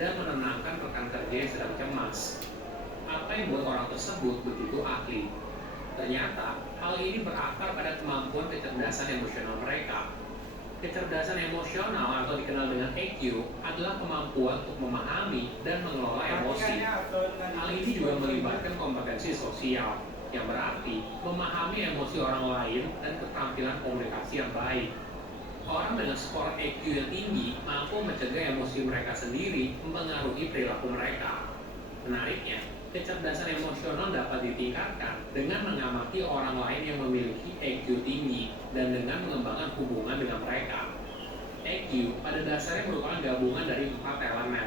dan menenangkan rekan kerja yang sedang cemas. Apa yang membuat orang tersebut begitu ahli? Ternyata, hal ini berakar pada kemampuan kecerdasan emosional mereka. Kecerdasan emosional atau dikenal dengan EQ adalah kemampuan untuk memahami dan mengelola emosi. Hal ini juga melibatkan kompetensi sosial, yang berarti memahami emosi orang lain dan keterampilan komunikasi yang baik. Orang dengan skor EQ yang tinggi mampu mencegah emosi mereka sendiri mempengaruhi perilaku mereka. Menariknya, kecerdasan emosional dapat ditingkatkan dengan mengamati orang lain yang memiliki EQ tinggi dan dengan mengembangkan hubungan dengan mereka. EQ pada dasarnya merupakan gabungan dari 4 elemen.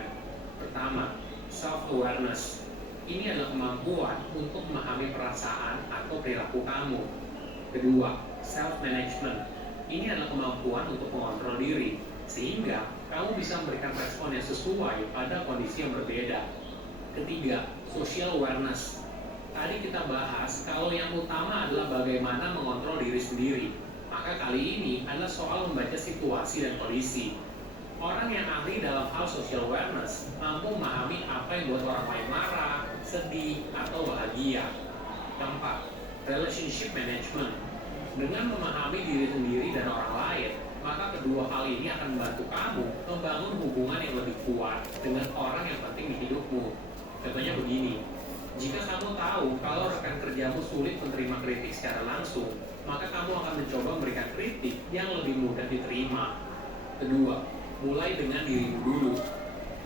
Pertama, self-awareness. Ini adalah kemampuan untuk memahami perasaan atau perilaku kamu. Kedua, self-management. Ini adalah kemampuan untuk mengontrol diri, sehingga kamu bisa memberikan respon yang sesuai pada kondisi yang berbeda. Ketiga, social awareness. Tadi kita bahas kalau yang utama adalah bagaimana mengontrol diri sendiri. Maka kali ini adalah soal membaca situasi dan kondisi. Orang yang ahli dalam hal social awareness mampu memahami apa yang membuat orang lain marah, sedih, atau bahagia. Keempat, relationship management. Dengan memahami diri sendiri dan orang lain, maka kedua hal ini akan membantu kamu membangun hubungan yang lebih kuat dengan orang yang penting di hidupmu. Contohnya begini, jika kamu tahu kalau rekan kerjamu sulit menerima kritik secara langsung, maka kamu akan mencoba memberikan kritik yang lebih mudah diterima. Kedua, mulai dengan dirimu dulu.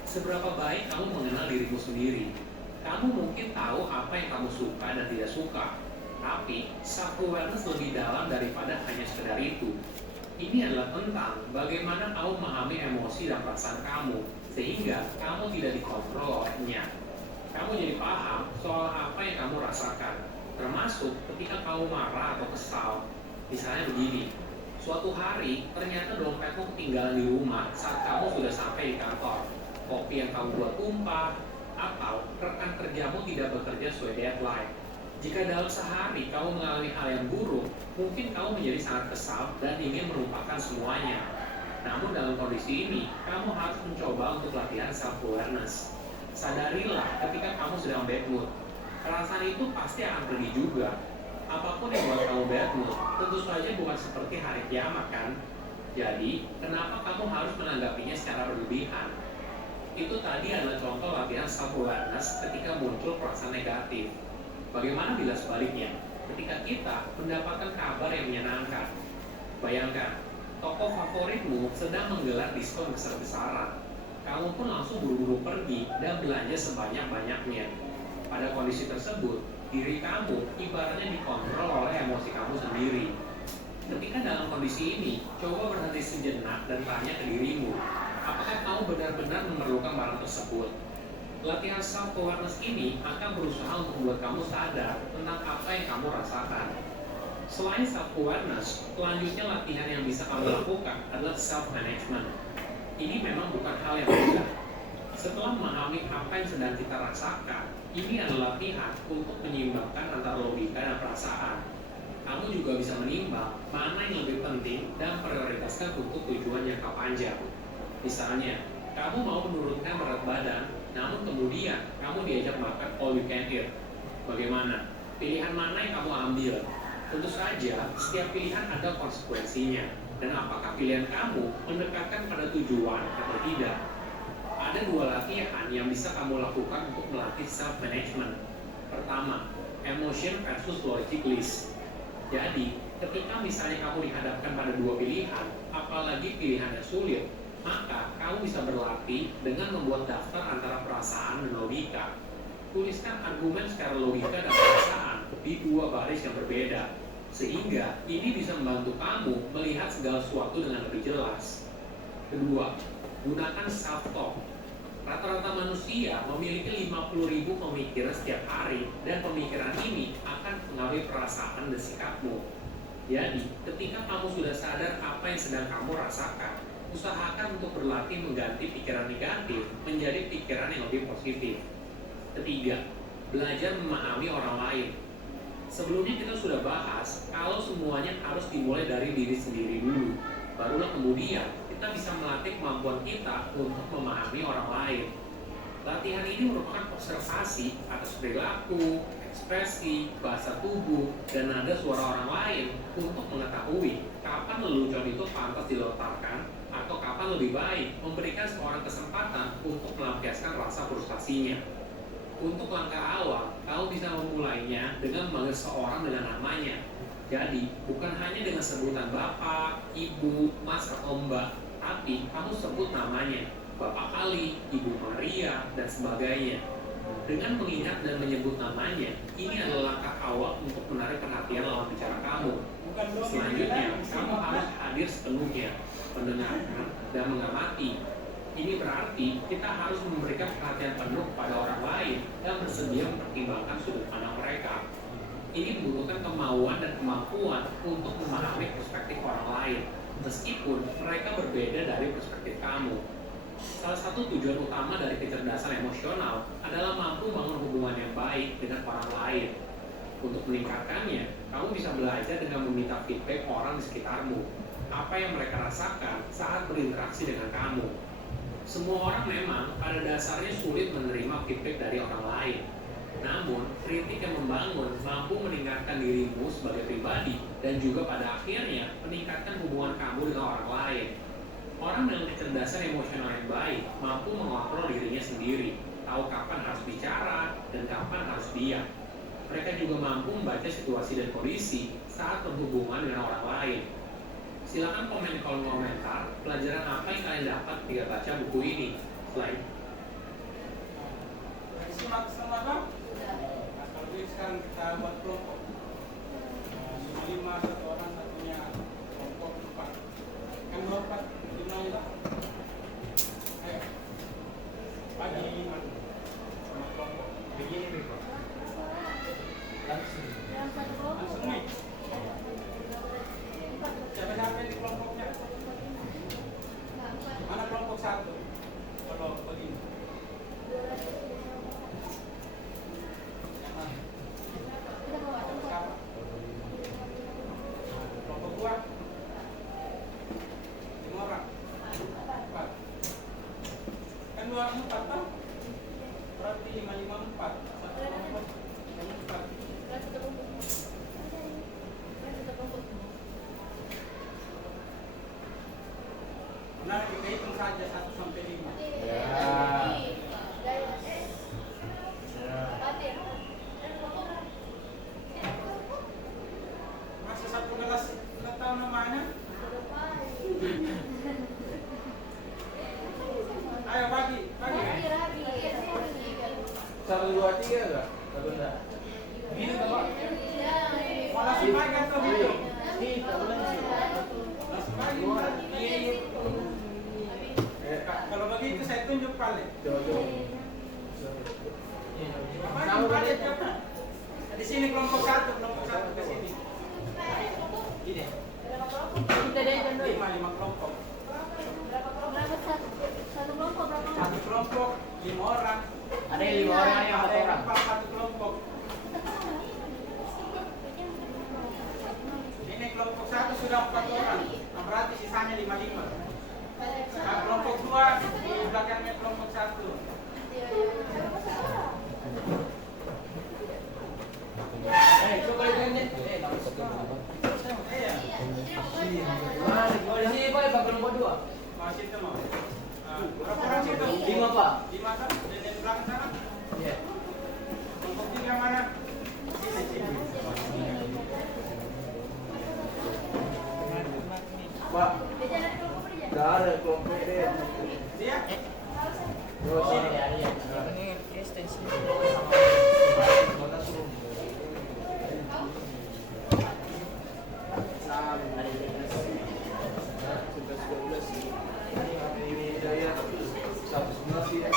Seberapa baik kamu mengenal dirimu sendiri? Kamu mungkin tahu apa yang kamu suka dan tidak suka, tapi self-awareness lebih dalam daripada hanya sekedar itu. Ini adalah tentang bagaimana kamu memahami emosi dan perasaan kamu, sehingga kamu tidak dikontrol olehnya. Kamu jadi paham soal apa yang kamu rasakan, termasuk ketika kamu marah atau kesal. Misalnya begini, suatu hari ternyata dompetmu ketinggalan di rumah saat kamu sudah sampai di kantor. Kopi yang kamu buat tumpah, atau rekan kerjamu tidak bekerja sesuai deadline. Jika dalam sehari kamu mengalami hal yang buruk, mungkin kamu menjadi sangat kesal dan ingin melupakan semuanya. Namun dalam kondisi ini, kamu harus mencoba untuk latihan self-awareness. Sadarilah ketika kamu sedang bad mood. Perasaan itu pasti akan pergi juga. Apapun yang buat kamu bad mood, tentu saja bukan seperti hari kiamat kan? Jadi, kenapa kamu harus menanggapinya secara berlebihan? Itu tadi adalah contoh latihan self-awareness ketika muncul perasaan negatif. Bagaimana bila sebaliknya? Ketika kita mendapatkan kabar yang menyenangkan. Bayangkan, toko favoritmu sedang menggelar diskon besar-besaran. Kamu pun langsung buru-buru pergi dan belanja sebanyak-banyaknya. Pada kondisi tersebut, diri kamu ibaratnya dikontrol oleh emosi kamu sendiri. Ketika dalam kondisi ini, coba berhenti sejenak dan tanya ke dirimu, apakah kamu benar-benar memerlukan barang tersebut? Latihan self-awareness ini akan berusaha untuk membuat kamu sadar tentang apa yang kamu rasakan. Selain self-awareness, selanjutnya latihan yang bisa kamu lakukan adalah self-management. Ini memang bukan hal yang mudah. Setelah memahami apa yang sedang kita rasakan, ini adalah latihan untuk menyeimbangkan antara logika dan perasaan. Kamu juga bisa menimbang mana yang lebih penting dan prioritaskan untuk tujuan jangka panjang. Misalnya, kamu mau menurunkan berat badan, namun kemudian kamu diajak makan all you can eat. Bagaimana? Pilihan mana yang kamu ambil? Tentu saja, setiap pilihan ada konsekuensinya. Dan apakah pilihan kamu mendekatkan pada tujuan atau tidak? Ada dua latihan yang bisa kamu lakukan untuk melatih self-management. Pertama, emotion versus logic list. Jadi, ketika misalnya kamu dihadapkan pada dua pilihan, apalagi pilihan yang sulit, maka kamu bisa berlatih dengan membuat daftar antara perasaan dan logika. Tuliskan argumen secara logika dan perasaan di dua baris yang berbeda, sehingga ini bisa membantu kamu melihat segala sesuatu dengan lebih jelas. Kedua, gunakan self-talk. Rata-rata manusia memiliki 50.000 pemikiran setiap hari, dan pemikiran ini akan mempengaruhi perasaan dan sikapmu. Jadi, ketika kamu sudah sadar apa yang sedang kamu rasakan, usahakan untuk berlatih mengganti pikiran negatif menjadi pikiran yang lebih positif. Ketiga, belajar memahami orang lain. Sebelumnya kita sudah bahas kalau semuanya harus dimulai dari diri sendiri dulu. Barulah kemudian kita bisa melatih kemampuan kita untuk memahami orang lain. Latihan ini merupakan observasi atas perilaku, ekspresi, bahasa tubuh, dan nada suara orang lain untuk mengetahui kapan lelucon itu pantas dilontarkan atau kapan lebih baik memberikan seorang kesempatan untuk melampiaskan rasa frustasinya. Untuk langkah awal, kamu bisa memulainya dengan memanggil seorang dengan namanya. Jadi, bukan hanya dengan sebutan bapak, ibu, mas, atau mbak, tapi kamu sebut namanya, Bapak Ali, Ibu Maria, dan sebagainya. Dengan mengingat dan menyebut namanya, ini adalah langkah awal untuk menarik perhatian lawan bicara kamu. Selanjutnya, kamu harus hadir sepenuhnya, mendengarkan, dan mengamati. Ini berarti kita harus memberikan perhatian penuh pada orang lain dan bersedia mempertimbangkan sudut pandang mereka. Ini membutuhkan kemauan dan kemampuan untuk memahami perspektif orang lain, meskipun mereka berbeda dari perspektif kamu. Salah satu tujuan utama dari kecerdasan emosional adalah mampu membangun hubungan yang baik dengan orang lain. Untuk meningkatkannya, kamu bisa belajar dengan meminta feedback orang di sekitarmu. Apa yang mereka rasakan saat berinteraksi dengan kamu. Semua orang memang pada dasarnya sulit menerima feedback dari orang lain. Namun, kritik yang membangun mampu meningkatkan dirimu sebagai pribadi dan juga pada akhirnya meningkatkan hubungan kamu dengan orang lain. Orang dengan kecerdasan emosional yang baik mampu mengontrol dirinya sendiri, tahu kapan harus bicara dan kapan harus diam. Mereka juga mampu membaca situasi dan kondisi saat berhubungan dengan orang lain. Silakan komen di kolom komentar pelajaran apa yang kalian dapat ketika baca buku ini. Slide. Simak sama. Kalau sekarang kita buat kelompok. 5 satu orang satunya kelompok 4. Kan 4 5 ya. Ayo. Pagi mana? Sama kelompok. Begini Pak. Langsung nih. Siapa di kelompoknya? Mana kelompok 1? Kalau begini. Kelompok 2. 5 orang. 4. Kan 2 4 kan? Berarti 5 5 4. Satu kelompok 4. Nah, kita hitung saja 1 sampai 5. Masa satu kelas nggak tahu namanya? Ayo bagi. 1, 2, 3 enggak? Atau enggak? Gini tuh Pak. Malah si bagi atau gitu? Kalau begitu saya tunjuk paling. Di sini kelompok 1 ke sini. Ini. Kita ada yang 5 kelompok. Satu kelompok 5 orang. Ada yang 5 orang, yang 4 orang. Satu kelompok. Ini kelompok 1 sudah 4 orang. Nah, berarti sisanya 5. Nah, kelompok 2 di belakangnya kelompok 1. Coba lihat deh. Iya. Di sini Pak, Pak kelompok 2. Masih itu mau. Berapa orang situ? 5 Pak. 5 kan? Di belakang sana. Iya. Kelompok 3 mana? Sini. Pak, enggak ada kelompok D. Dia? Terus sini. ini ekstensi. Mana suruh? Ini daya 111 ya.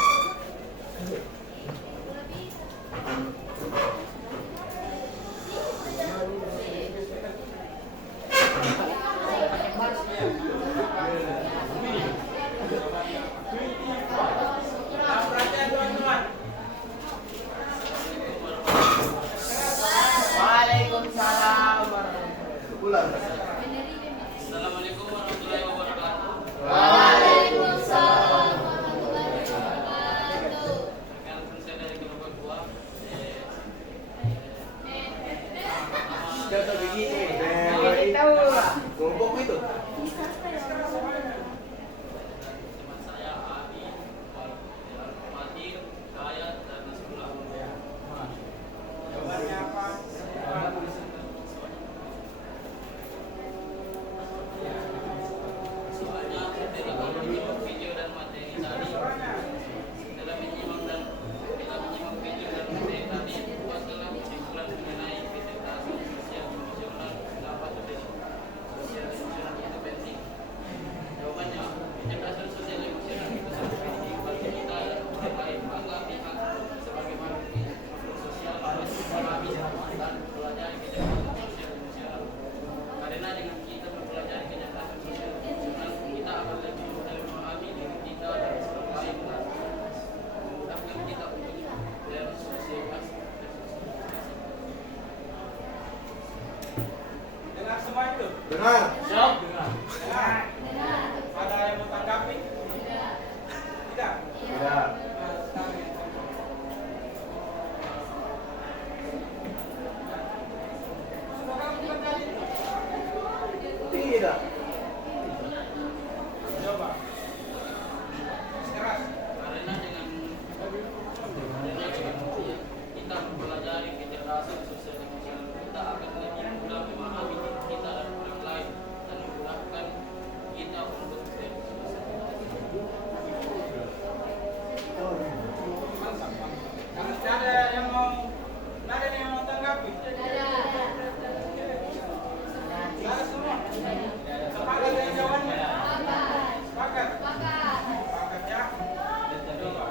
Waalaikumsalam warahmatullahi Pulang. wabarakatuh. kata begini. Tahu. Kelompok itu. Saya Adi, Fatir, saya dan Nasrullah. Jawabannya apa? Soalnya dari menyimak video dan materi tadi, setelah menyimak video dan materi tadi, buatlah kesimpulan mengenai kecerdasan sosial emosional. Kenapa sosial emosional itu penting? Jawabannya, kecerdasan sosial emosional itu sangat penting bagi kita selain bangga pihak sebagai makhluk sosial harus memahami dan mempelajari kecerdasan sosial emosional. Karena dengan kita mempelajari kecerdasan sosial emosional, kita akan lebih mudah memahami diri kita dan orang lain dan memudahkan kita untuk bersosialisasi. Dengar semua itu? Dengar. Siap, dengar. Ada yang mau tanggapi? Tidak. Tidak. Nah, sekarang yang sudah kamu pelajari itu? Tidak. Coba. Keras. Karena dengan kita mempelajari kecerdasan sosial emosional, kita akan lebih mudah memahami diri kita dan orang lain dan memudahkan kita untuk ada yang mau tanggapi? Ada semua? Sepakat dengan jawabannya? Sepakat? Sepakat ya? Coba.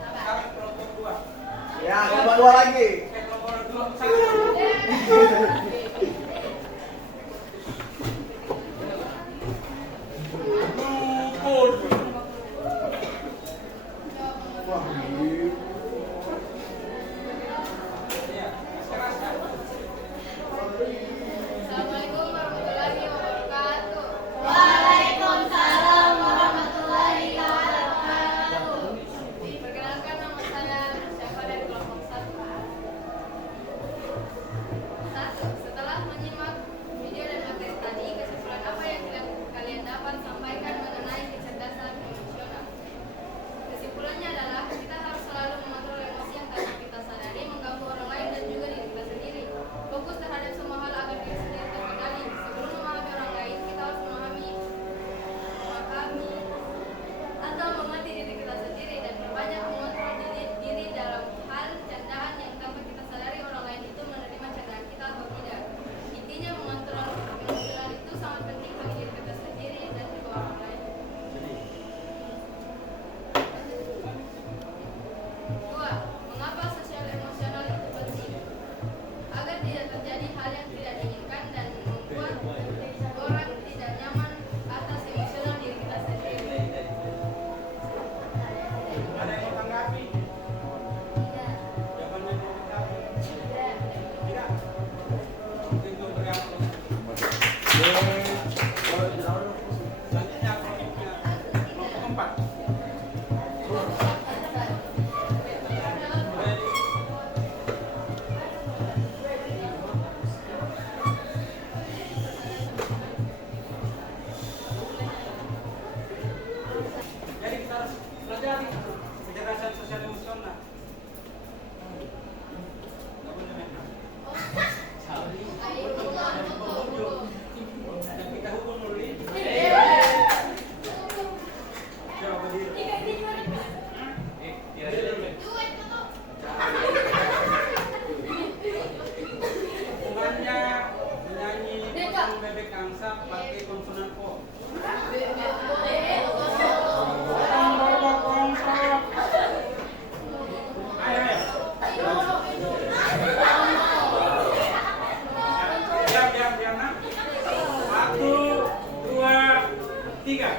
Sekarang kelompok 2. Ya, kelompok 2 lagi. Kelompok 1. Wah, ini. Ya, keras ya? Assalamualaikum warahmatullahi wabarakatuh. Waalaikumsalam warahmatullahi wabarakatuh. Perkenalkan, nama saya Syafa dari kelompok 1. Setelah menyimak video dan materi tadi, kesimpulan apa yang kalian dapat sampaikan mengenai kecerdasan emosional? Kesimpulannya adalah kita harus selalu mengontrol emosi yang tanpa kita sadari mengganggu orang lain dan juga diri kita sendiri. Fokus terhadap semua hal agar diri sendiri terkendali. Sebelum memahami orang lain, kita harus memahami atau mengerti diri kita sendiri dan berbanyak mengontrol diri dalam hal candaan yang tanpa kita sadari orang lain itu menerima candaan kita atau tidak. Intinya mengontrol emosional itu sangat penting bagi diri kita sendiri dan juga orang lain. 2. Mengapa sosial emosional itu penting? Agar tidak terjadi hal yang tidak diinginkan dan membuat orang tidak nyaman atas emosional diri kita sendiri. Ada yang mau tanggapi? Tidak. Jawabannya tidak. Tidak. Itu beriak. Selanjutnya kelompok 4. Jadi kita harus pelajari kecerdasan sosial emosional. Nggak boleh main. Dan kita hukum dulu. Coba berdiri. Hukumannya menyanyi potong bebek angsa pakai konsonan po. Ayo, ayo. Diam, nak. 1, 2, 3.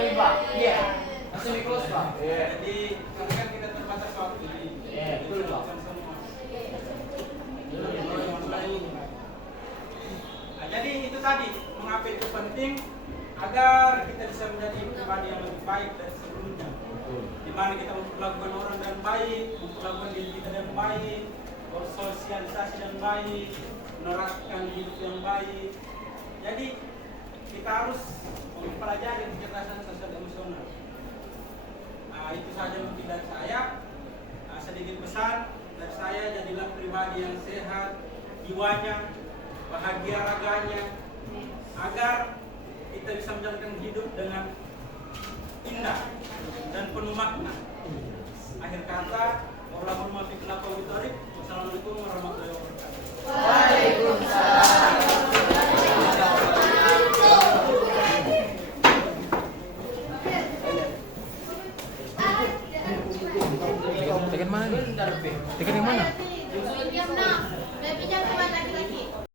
ini Pak. Iya. Langsung di close Pak. Iya. Jadi karena kan kita terbatas waktu. Iya, betul Pak. Nah, jadi itu tadi mengapa itu penting agar kita bisa menjadi pribadi yang lebih baik dari sebelumnya. Di mana kita memperlakukan orang dengan baik, memperlakukan diri kita dengan baik, bersosialisasi dengan baik, menerapkan hidup yang baik. Jadi kita harus mempelajari kecerdasan sosial emosional. Nah, itu saja mungkin dari saya. Sedikit pesan dari saya, jadilah pribadi yang sehat jiwanya, bahagia raganya, agar kita bisa menjalankan hidup dengan indah dan penuh makna. Akhir kata, Wassalamualaikum warahmatullahi wabarakatuh. Waalaikumsalam.